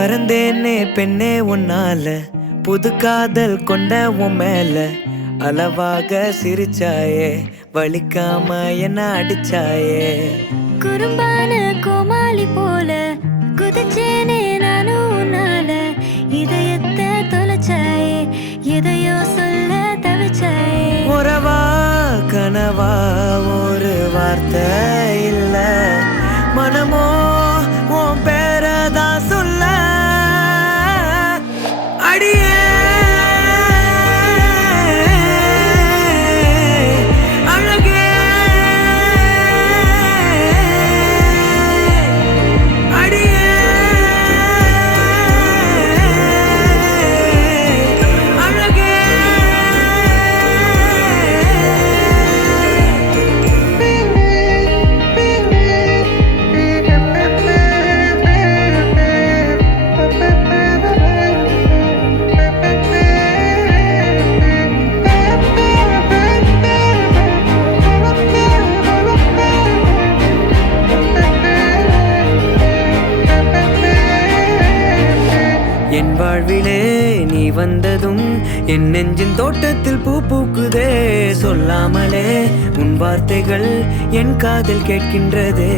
மறந்தேனே பெண்ணே உன்னால, புது காதல் கொண்ட உன் மேல. அளவாக சிரிச்சாயே, வலிக்காம என்ன அடிச்சாயே. குறும்பான கோமாளி போல குதிச்சேனே நானும் உன்னால. இதயத்தை தொலைச்சாயே, எதையோ சொல்ல தவிச்சாயே. உறவா கனவா ஒரு வார்த்தை இல்ல, மனமோ உன் பேரதான் சொல்ல. அடியே அழகே, அடியே அழகே. என் வாழ்விலே நீ வந்ததும் என் நெஞ்சின் தோட்டத்தில் பூ பூக்குதே. சொல்லாமலே உன் வார்த்தைகள் என் காதில் கேட்கின்றதே.